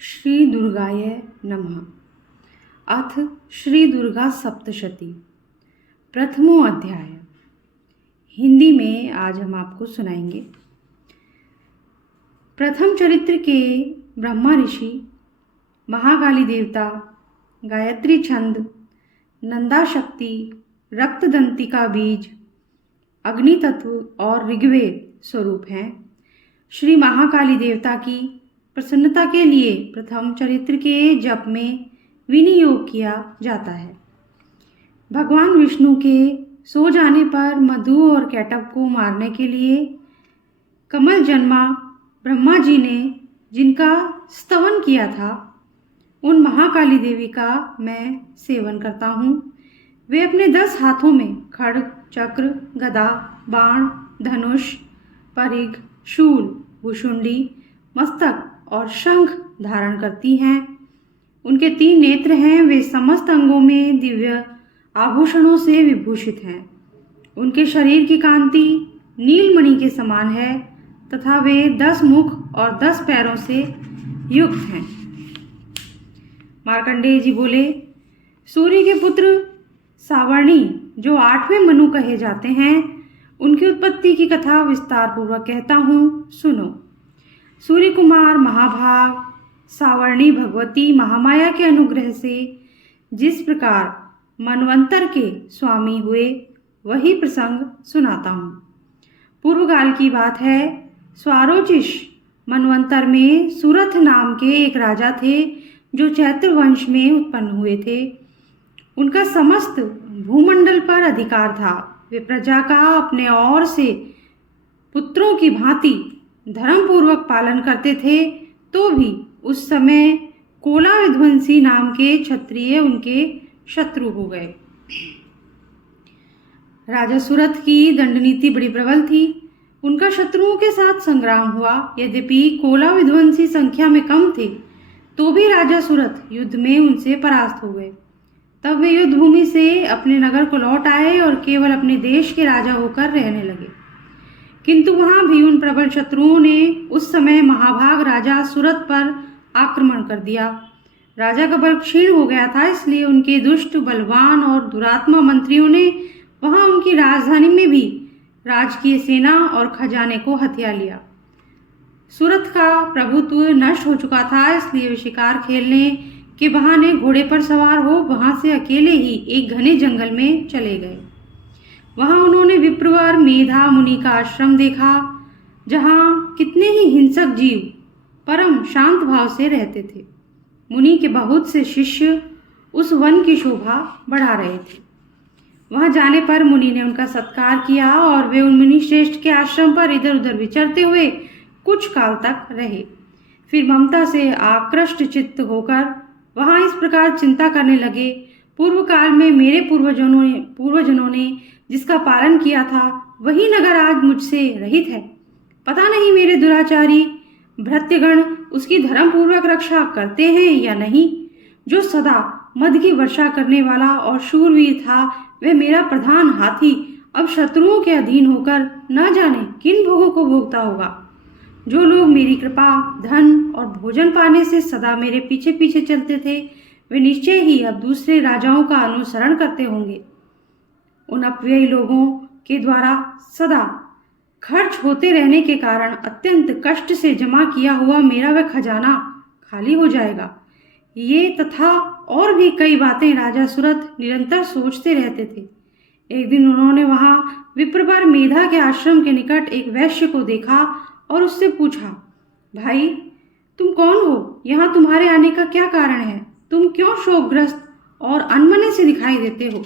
श्री दुर्गाय नमः। अथ श्री दुर्गा सप्तशती प्रथमो अध्याय। हिंदी में आज हम आपको सुनाएंगे। प्रथम चरित्र के ब्रह्मा ऋषि, महाकाली देवता, गायत्री छंद, नंदा शक्ति, रक्तदंतिका बीज, अग्नि तत्व और ऋग्वेद स्वरूप हैं। श्री महाकाली देवता की प्रसन्नता के लिए प्रथम चरित्र के जप में विनियोग किया जाता है। भगवान विष्णु के सो जाने पर मधु और कैटभ को मारने के लिए कमल जन्मा ब्रह्मा जी ने जिनका स्तवन किया था, उन महाकाली देवी का मैं सेवन करता हूँ। वे अपने 10 हाथों में खड्ग, चक्र, गदा, बाण, धनुष, परिघ, शूल, भुशुंडी, मस्तक और शंख धारण करती हैं। उनके 3 नेत्र हैं। वे समस्त अंगों में दिव्य आभूषणों से विभूषित हैं। उनके शरीर की कांति नीलमणि के समान है तथा वे 10 मुख और 10 पैरों से युक्त हैं। मार्कंडेय जी बोले, सूर्य के पुत्र सावर्णी जो 8वें मनु कहे जाते हैं, उनकी उत्पत्ति की कथा विस्तार पूर्वक कहता हूँ, सुनो। सूर्य कुमार महाभाग सावर्णी भगवती महामाया के अनुग्रह से जिस प्रकार मनवंतर के स्वामी हुए, वही प्रसंग सुनाता हूँ। पूर्व काल की बात है। स्वारोचिष मनवंतर में सुरथ नाम के एक राजा थे जो चैत्र वंश में उत्पन्न हुए थे। उनका समस्त भूमंडल पर अधिकार था। वे प्रजा का अपने और से पुत्रों की भांति धर्मपूर्वक पालन करते थे, तो भी उस समय कोला विध्वंसी नाम के क्षत्रिय उनके शत्रु हो गए। राजा सुरथ की दंडनीति बड़ी प्रबल थी। उनका शत्रुओं के साथ संग्राम हुआ। यद्यपि कोला विध्वंसी संख्या में कम थे, तो भी राजा सुरथ युद्ध में उनसे परास्त हो गए। तब वे युद्ध भूमि से अपने नगर को लौट आए और केवल अपने देश के राजा होकर रहने लगे। किंतु वहां भी उन प्रबल शत्रुओं ने उस समय महाभाग राजा सुरथ पर आक्रमण कर दिया। राजा का बल क्षीण हो गया था, इसलिए उनके दुष्ट, बलवान और दुरात्मा मंत्रियों ने वहां उनकी राजधानी में भी राजकीय सेना और खजाने को हथिया लिया। सुरथ का प्रभुत्व नष्ट हो चुका था, इसलिए वे शिकार खेलने के बहाने घोड़े पर सवार हो वहां से अकेले ही एक घने जंगल में चले गए। वहां उन्होंने विप्रवर मेधा मुनि का आश्रम देखा, जहां कितने ही हिंसक जीव परम शांत भाव से रहते थे। मुनि के बहुत से शिष्य उस वन की शोभा बढ़ा रहे थे। वहां जाने पर मुनि ने उनका सत्कार किया और वे उन मुनि श्रेष्ठ के आश्रम पर इधर उधर विचरते हुए कुछ काल तक रहे। फिर ममता से आकृष्ट चित्त होकर वहां इस प्रकार चिंता करने लगे, पूर्व काल में मेरे पूर्वजनों ने जिसका पालन किया था, वही नगर आज मुझसे रहित है। पता नहीं मेरे दुराचारी भृत्यगण उसकी धर्मपूर्वक रक्षा करते हैं या नहीं। जो सदा मद की वर्षा करने वाला और शूरवीर था, वह मेरा प्रधान हाथी अब शत्रुओं के अधीन होकर न जाने किन भोगों को भोगता होगा। जो लोग मेरी कृपा, धन और भोजन पाने से सदा मेरे पीछे पीछे चलते थे, वे निश्चय ही अब दूसरे राजाओं का अनुसरण करते होंगे। उन अपव्ययी लोगों के द्वारा सदा खर्च होते रहने के कारण अत्यंत कष्ट से जमा किया हुआ मेरा वह खजाना खाली हो जाएगा। ये तथा और भी कई बातें राजा सुरथ निरंतर सोचते रहते थे। एक दिन उन्होंने वहां विप्रवर मेधा के आश्रम के निकट एक वैश्य को देखा और उससे पूछा, भाई तुम कौन हो? यहाँ तुम्हारे आने का क्या कारण है? तुम क्यों शोकग्रस्त और अनमने से दिखाई देते हो?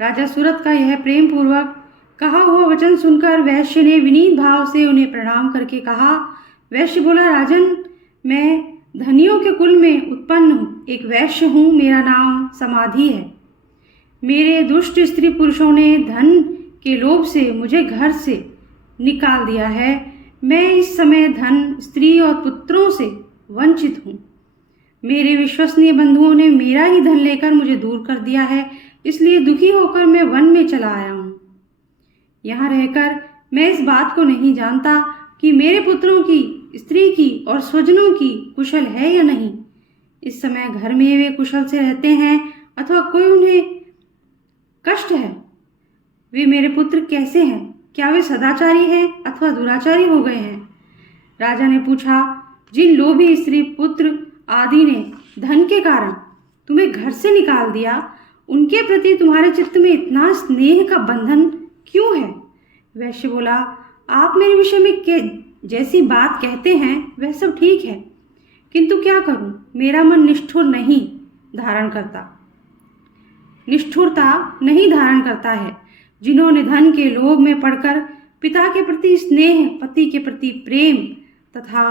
राजा सुरथ का यह प्रेम पूर्वक कहा हुआ वचन सुनकर वैश्य ने विनीत भाव से उन्हें प्रणाम करके कहा। वैश्य बोला, राजन, मैं धनियों के कुल में उत्पन्न एक वैश्य हूँ। मेरा नाम समाधि है। मेरे दुष्ट स्त्री पुरुषों ने धन के लोभ से मुझे घर से निकाल दिया है। मैं इस समय धन, स्त्री और पुत्रों से वंचित हूँ। मेरे विश्वसनीय बंधुओं ने मेरा ही धन लेकर मुझे दूर कर दिया है, इसलिए दुखी होकर मैं वन में चला आया हूँ। यहाँ रहकर मैं इस बात को नहीं जानता कि मेरे पुत्रों की स्त्री की और स्वजनों की कुशल है या नहीं। इस समय घर में वे कुशल से रहते हैं अथवा कोई उन्हें कष्ट है। वे मेरे पुत्र कैसे हैं? क्या वे सदाचारी हैं अथवा दुराचारी हो गए हैं? राजा ने पूछा, जिन लोभी स्त्री पुत्र आदि ने धन के कारण तुम्हें घर से निकाल दिया, उनके प्रति तुम्हारे चित्त में इतना स्नेह का बंधन क्यों है? वैश्य बोला, आप मेरे विषय में जैसी बात कहते हैं वह सब ठीक है, किंतु क्या करूं, मेरा मन निष्ठुरता नहीं धारण करता है। जिन्होंने धन के लोभ में पड़कर पिता के प्रति स्नेह, पति के प्रति प्रेम तथा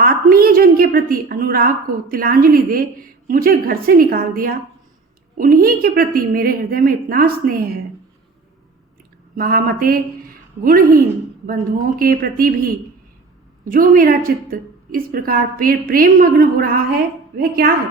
आत्मीय जन के प्रति अनुराग को तिलांजलि दे मुझे घर से निकाल दिया, उन्हीं के प्रति मेरे हृदय में इतना स्नेह है। महामते, गुणहीन बंधुओं के प्रति भी जो मेरा चित्त इस प्रकार प्रेम मग्न हो रहा है वह क्या है?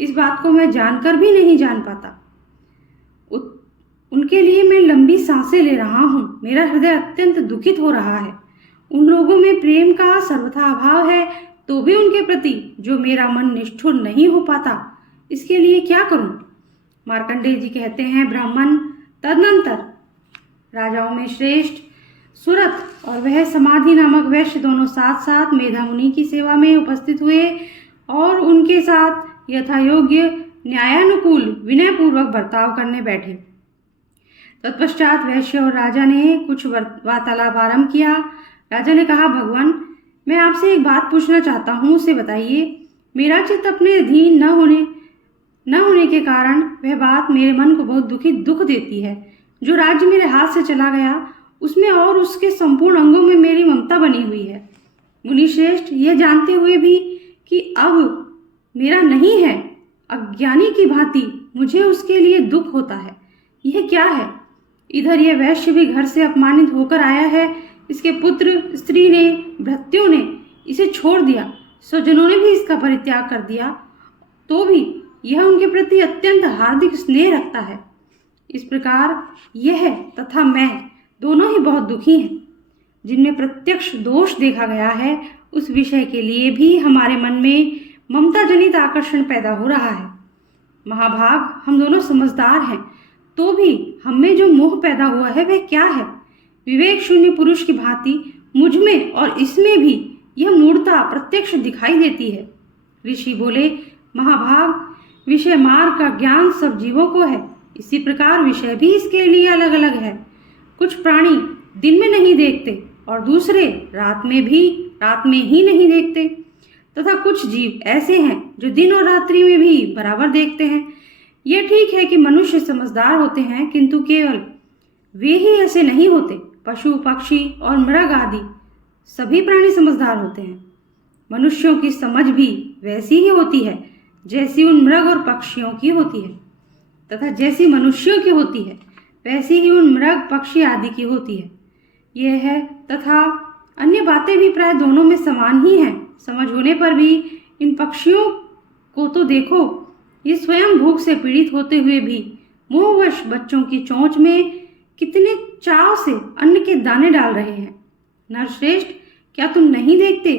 इस बात को मैं जानकर भी नहीं जान पाता। उनके लिए मैं लंबी सांसें ले रहा हूँ। मेरा हृदय अत्यंत दुखित हो रहा है। उन लोगों में प्रेम का सर्वथा अभाव है, तो भी उनके प्रति जो मेरा मन निष्ठुर नहीं हो पाता, इसके लिए क्या करूं? मार्कंडेय जी कहते हैं, ब्राह्मण तदनंतर राजाओं में श्रेष्ठ सुरथ और वह समाधि नामक वैश्य दोनों साथ साथ मेधा मुनि की सेवा में उपस्थित हुए और उनके साथ यथायोग्य न्यायानुकूल विनयपूर्वक बर्ताव करने बैठे। तत्पश्चात वैश्य और राजा ने कुछ वार्तालाप आरंभ किया। राजा ने कहा, भगवान, मैं आपसे एक बात पूछना चाहता हूँ, उसे बताइए। मेरा चित्त अपने अधीन न होने के कारण वह बात मेरे मन को बहुत दुख देती है। जो राज्य मेरे हाथ से चला गया, उसमें और उसके संपूर्ण अंगों में मेरी ममता बनी हुई है। मुनिश्रेष्ठ, यह जानते हुए भी कि अब मेरा नहीं है, अज्ञानी की भांति मुझे उसके लिए दुख होता है। यह क्या है? इधर यह वैश्य भी घर से अपमानित होकर आया है, इसके पुत्र स्त्री ने, भृत्यों ने इसे छोड़ दिया, स्वजनों ने भी इसका परित्याग कर दिया, तो भी यह उनके प्रति अत्यंत हार्दिक स्नेह रखता है। इस प्रकार यह तथा मैं दोनों ही बहुत दुखी हैं। जिनमें प्रत्यक्ष दोष देखा गया है, उस विषय के लिए भी हमारे मन में ममता जनित आकर्षण पैदा हो रहा है। महाभाग, हम दोनों समझदार हैं, तो भी हम में जो मोह पैदा हुआ है वह क्या है? विवेक शून्य पुरुष की भांति मुझ में और इसमें भी यह मूढ़ता प्रत्यक्ष दिखाई देती है। ऋषि बोले, महाभाग, विषय मार्ग का ज्ञान सब जीवों को है, इसी प्रकार विषय भी इसके लिए अलग अलग है। कुछ प्राणी दिन में नहीं देखते और दूसरे रात में ही नहीं देखते, तथा कुछ जीव ऐसे हैं जो दिन और रात्रि में भी बराबर देखते हैं। यह ठीक है कि मनुष्य समझदार होते हैं, किंतु केवल वे ही ऐसे नहीं होते। पशु, पक्षी और मृग आदि सभी प्राणी समझदार होते हैं। मनुष्यों की समझ भी वैसी ही होती है जैसी उन मृग और पक्षियों की होती है, तथा जैसी मनुष्यों की होती है वैसी ही उन मृग, पक्षी आदि की होती है। यह है तथा अन्य बातें भी प्राय दोनों में समान ही हैं। समझ होने पर भी इन पक्षियों को तो देखो, ये स्वयं भूख से पीड़ित होते हुए भी मोहवश बच्चों की चोंच में कितने चाव से अन्न के दाने डाल रहे हैं। नरश्रेष्ठ, क्या तुम नहीं देखते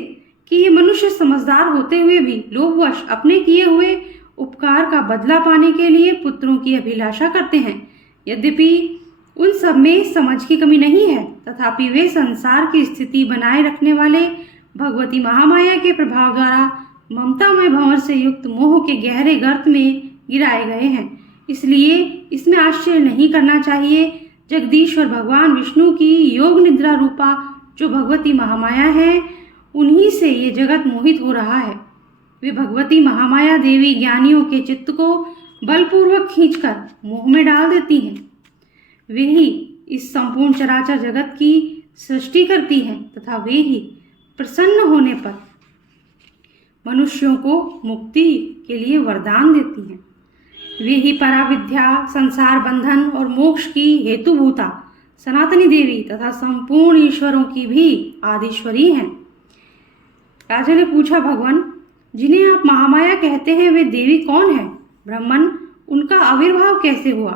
कि ये मनुष्य समझदार होते हुए भी लोभवश अपने किए हुए उपकार का बदला पाने के लिए पुत्रों की अभिलाषा करते हैं? यद्यपि उन सब में समझ की कमी नहीं है, तथापि वे संसार की स्थिति बनाए रखने वाले भगवती महामाया के प्रभाव द्वारा ममतामय भंवर से युक्त मोह के गहरे गर्त में गिराए गए हैं। इसलिए इसमें आश्चर्य नहीं करना चाहिए। जगदीश्वर भगवान विष्णु की योग निद्रा रूपा जो भगवती महामाया है, उन्हीं से ये जगत मोहित हो रहा है। वे भगवती महामाया देवी ज्ञानियों के चित्त को बलपूर्वक खींचकर मोह में डाल देती हैं। वे ही इस संपूर्ण चराचर जगत की सृष्टि करती हैं, तथा वे ही प्रसन्न होने पर मनुष्यों को मुक्ति के लिए वरदान देती हैं। वे ही पराविद्या, संसार बंधन और मोक्ष की हेतुभूता सनातनी देवी तथा संपूर्ण ईश्वरों की भी आदिश्वरी हैं। राजा ने पूछा, भगवान, जिन्हें आप महामाया कहते हैं वे देवी कौन है? ब्राह्मण, उनका आविर्भाव कैसे हुआ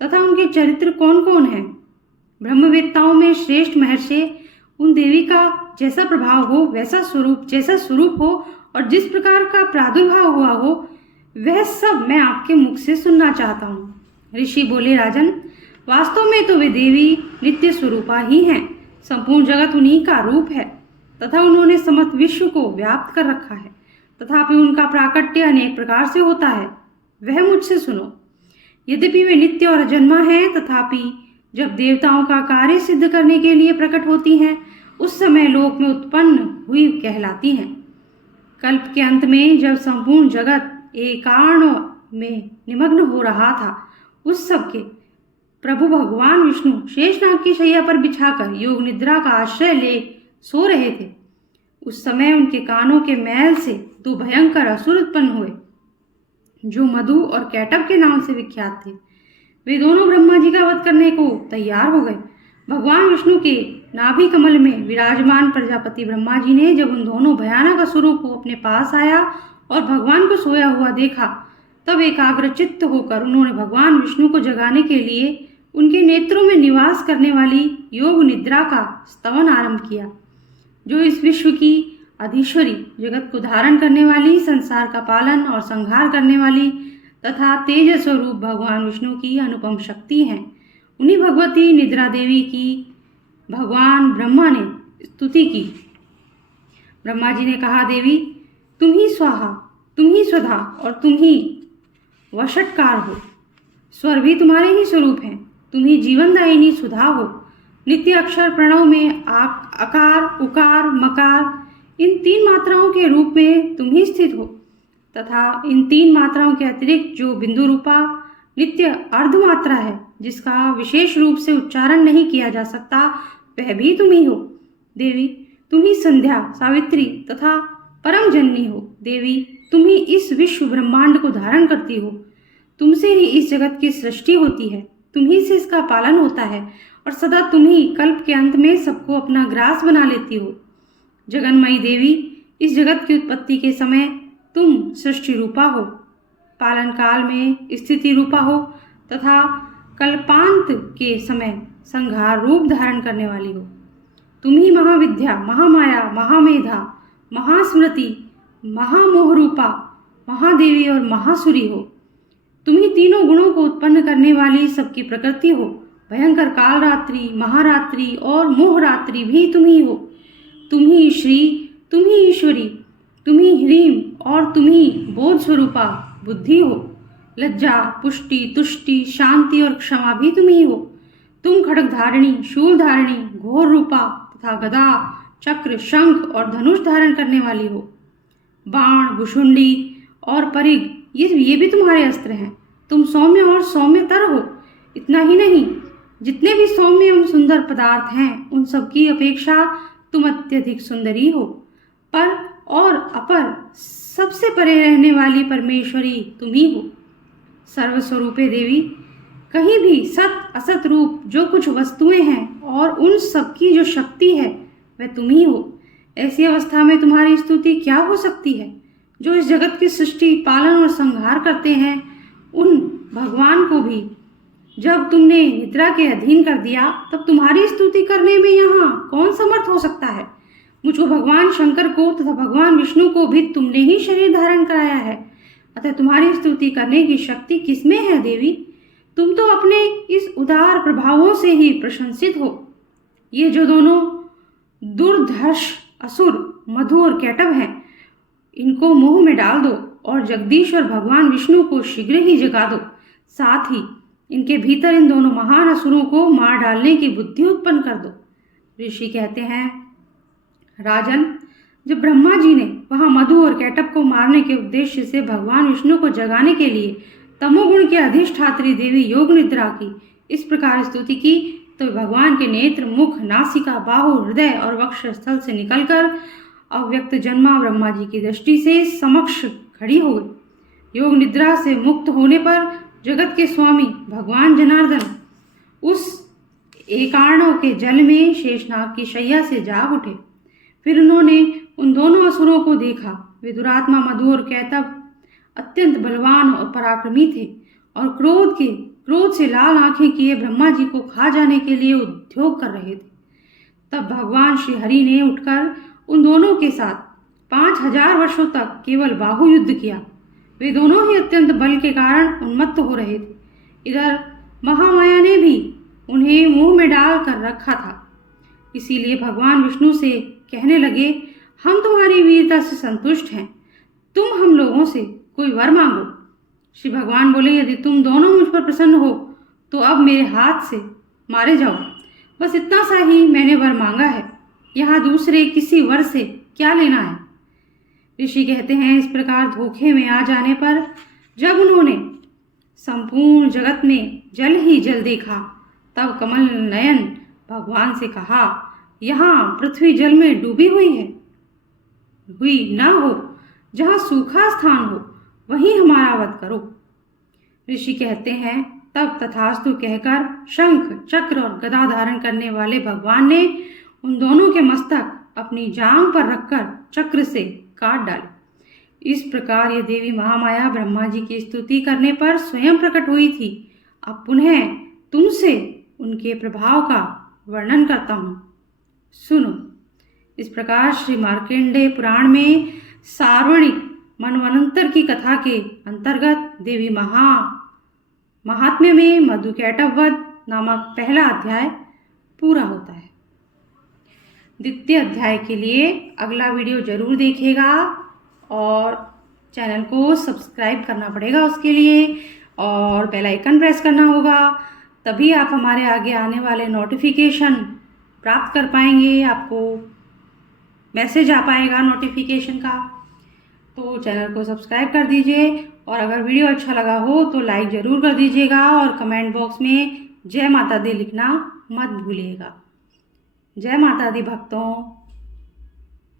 तथा उनके चरित्र कौन कौन हैं? ब्रह्मवेत्ताओं में श्रेष्ठ महर्षि उन देवी का जैसा प्रभाव हो, वैसा स्वरूप, जैसा स्वरूप हो और जिस प्रकार का प्रादुर्भाव हुआ हो, वह सब मैं आपके मुख से सुनना चाहता हूँ। ऋषि बोले, राजन, वास्तव में तो वे देवी नित्य स्वरूपा ही हैं। संपूर्ण जगत उन्हीं का रूप है तथा उन्होंने समस्त विश्व को व्याप्त कर रखा है। तथापि उनका प्राकट्य अनेक प्रकार से होता है, वह मुझसे सुनो। यद्यपि वे नित्य और अजन्मा हैं, तथापि जब देवताओं का कार्य सिद्ध करने के लिए प्रकट होती हैं, उस समय लोक में उत्पन्न हुई कहलाती हैं। कल्प के अंत में जब संपूर्ण जगत एकार्ण में निमग्न हो रहा था, उस सबके प्रभु भगवान विष्णु शेषनाग की शैया पर बिछाकर योग निद्रा का आश्रय ले सो रहे थे। उस समय उनके कानों के मैल से दो भयंकर असुर उत्पन्न हुए, जो मधु और कैटब के नाम से विख्यात थे। वे दोनों ब्रह्मा जी का वध करने को तैयार हो गए। भगवान विष्णु के नाभि कमल में विराजमान प्रजापति ब्रह्मा जी ने जब उन दोनों भयानक असुरों को अपने पास आया और भगवान को सोया हुआ देखा, तब एकाग्रचित्त होकर उन्होंने भगवान विष्णु को जगाने के लिए उनके नेत्रों में निवास करने वाली योग निद्रा का स्तवन आरंभ किया, जो इस विश्व की अधीश्वरी, जगत को धारण करने वाली, संसार का पालन और संहार करने वाली तथा तेज स्वरूप भगवान विष्णु की अनुपम शक्ति हैं। उन्हीं भगवती निद्रा देवी की भगवान ब्रह्मा ने स्तुति की। ब्रह्मा जी ने कहा, देवी, तुम ही स्वाहा, तुम ही स्वधा और तुम ही वषटकार हो। स्वर भी तुम्हारे ही स्वरूप हैं। तुम ही जीवनदायिनी सुधा हो। नित्य अक्षर प्रणव में अकार, उकार, मकार, इन तीन मात्राओं के रूप में तुम ही स्थित हो तथा इन तीन मात्राओं के अतिरिक्त जो बिंदु रूपा नित्य अर्धमात्रा है, जिसका विशेष रूप से उच्चारण नहीं किया जा सकता, वह भी तुम ही हो। देवी, तुम ही संध्या, सावित्री तथा परम जननी हो। देवी, तुम ही इस विश्व ब्रह्मांड को धारण करती हो। तुमसे ही इस जगत की सृष्टि होती है, तुम ही से इसका पालन होता है और सदा तुम ही कल्प के अंत में सबको अपना ग्रास बना लेती हो। जगन्मयी देवी, इस जगत की उत्पत्ति के समय तुम सृष्टि रूपा हो, पालन काल में स्थिति रूपा हो तथा कल्पांत के समय संहार रूप धारण करने वाली हो। तुम ही महाविद्या, महामाया, महामेधा, महास्मृति, महामोह रूपा, महादेवी और महासुरी हो। तुम ही तीनों गुणों को उत्पन्न करने वाली सबकी प्रकृति हो। भयंकर कालरात्रि, महारात्रि और मोहरात्रि भी तुम ही हो। तुम ही श्री, तुम ही ईश्वरी, तुम ही ह्रीम और तुम ही बोध स्वरूपा बुद्धि हो। लज्जा, पुष्टि, तुष्टि, शांति और क्षमा भी तुम ही हो। तुम खड्ग धारिणी, शूल धारिणी, घोर रूपा तथा गदा, चक्र, शंख और धनुष धारण करने वाली हो। बाण, भुषुंडी और परिग, ये भी तुम्हारे अस्त्र हैं। तुम सौम्य और सौम्यतर हो। इतना ही नहीं, जितने भी सौम्य एवं सुंदर पदार्थ हैं, उन सब की अपेक्षा तुम अत्यधिक सुंदरी हो। पर और अपर, सबसे परे रहने वाली परमेश्वरी तुम ही हो। सर्वस्वरूपे देवी, कहीं भी सत असत रूप जो कुछ वस्तुएं हैं और उन सब की जो शक्ति है, वह तुम ही हो। ऐसी अवस्था में तुम्हारी स्तुति क्या हो सकती है? जो इस जगत की सृष्टि, पालन और संहार करते हैं, उन भगवान को भी जब तुमने निद्रा के अधीन कर दिया, तब तुम्हारी स्तुति करने में यहाँ कौन समर्थ हो सकता है? मुझको भगवान शंकर को तथा भगवान विष्णु को भी तुमने ही शरीर धारण कराया है, अतः तुम्हारी स्तुति करने की शक्ति किसमें है देवी? तुम तो अपने इस उदार प्रभावों से ही प्रशंसित हो। ये जो दोनों दुर्धर्ष असुर मधु और कैटब हैं, इनको मोह में डाल दो और जगदीश्वर भगवान विष्णु को शीघ्र ही जगा दो। साथ ही इनके भीतर इन दोनों महान असुरों को मार डालने की बुद्धि उत्पन्न कर दो। ऋषि कहते हैं, राजन, जब ब्रह्मा जी ने वहां मधु और कैटब को मारने के उद्देश्य से भगवान विष्णु को जगाने के लिए तमोगुण के अधिष्ठात्री देवी योग निद्रा की इस प्रकार स्तुति की, तो भगवान के नेत्र, मुख, नासिका, बाहु, हृदय और वक्ष स्थल से निकलकर अव्यक्त जन्मा ब्रह्मा जी की दृष्टि से समक्ष खड़ी हो गई। योग निद्रा से मुक्त होने पर जगत के स्वामी भगवान जनार्दन उस एकार्णव के जल में शेषनाग की शैया से जाग उठे। फिर उन्होंने उन दोनों असुरों को देखा। वे दुरात्मा मधु और कैटब अत्यंत बलवान और पराक्रमी थे और क्रोध से लाल आंखें किए ब्रह्मा जी को खा जाने के लिए उद्योग कर रहे थे। तब भगवान श्री हरि ने उठकर उन दोनों के साथ 5000 वर्षों तक केवल बाहु युद्ध किया। वे दोनों ही अत्यंत बल के कारण उन्मत्त हो रहे थे। इधर महामाया ने भी उन्हें मुंह में डाल कर रखा था। इसीलिए भगवान विष्णु से कहने लगे, हम तुम्हारी वीरता से संतुष्ट हैं, तुम हम लोगों से कोई वर मांगो। श्री भगवान बोले, यदि तुम दोनों मुझ पर प्रसन्न हो तो अब मेरे हाथ से मारे जाओ। बस इतना सा ही मैंने वर मांगा है, यहाँ दूसरे किसी वर से क्या लेना है। ऋषि कहते हैं, इस प्रकार धोखे में आ जाने पर जब उन्होंने संपूर्ण जगत में जल ही जल देखा, तब कमल नयन भगवान से कहा, यहाँ पृथ्वी जल में डूबी हुई न हो, जहाँ सूखा स्थान हो वहीं हमारा वध करो। ऋषि कहते हैं, तब तथास्तु कहकर शंख चक्र और गदा धारण करने वाले भगवान ने उन दोनों के मस्तक अपनी जांघ पर रखकर चक्र से काट डाले। इस प्रकार ये देवी महामाया ब्रह्मा जी की स्तुति करने पर स्वयं प्रकट हुई थी। अब पुनः तुमसे उनके प्रभाव का वर्णन करता हूँ, सुनो। इस प्रकार श्री मार्कंडेय पुराण में सार्वणिक मनवंतर की कथा के अंतर्गत देवी महात्म्य में मधुकैटभ वध नामक पहला अध्याय पूरा होता है। द्वितीय अध्याय के लिए अगला वीडियो जरूर देखिएगा और चैनल को सब्सक्राइब करना पड़ेगा उसके लिए, और बेल आइकन प्रेस करना होगा, तभी आप हमारे आगे आने वाले नोटिफिकेशन प्राप्त कर पाएंगे। आपको मैसेज आ पाएगा नोटिफिकेशन का। तो चैनल को सब्सक्राइब कर दीजिए, और अगर वीडियो अच्छा लगा हो तो लाइक ज़रूर कर दीजिएगा, और कमेंट बॉक्स में जय माता दी लिखना मत भूलिएगा। जय माता दी भक्तों।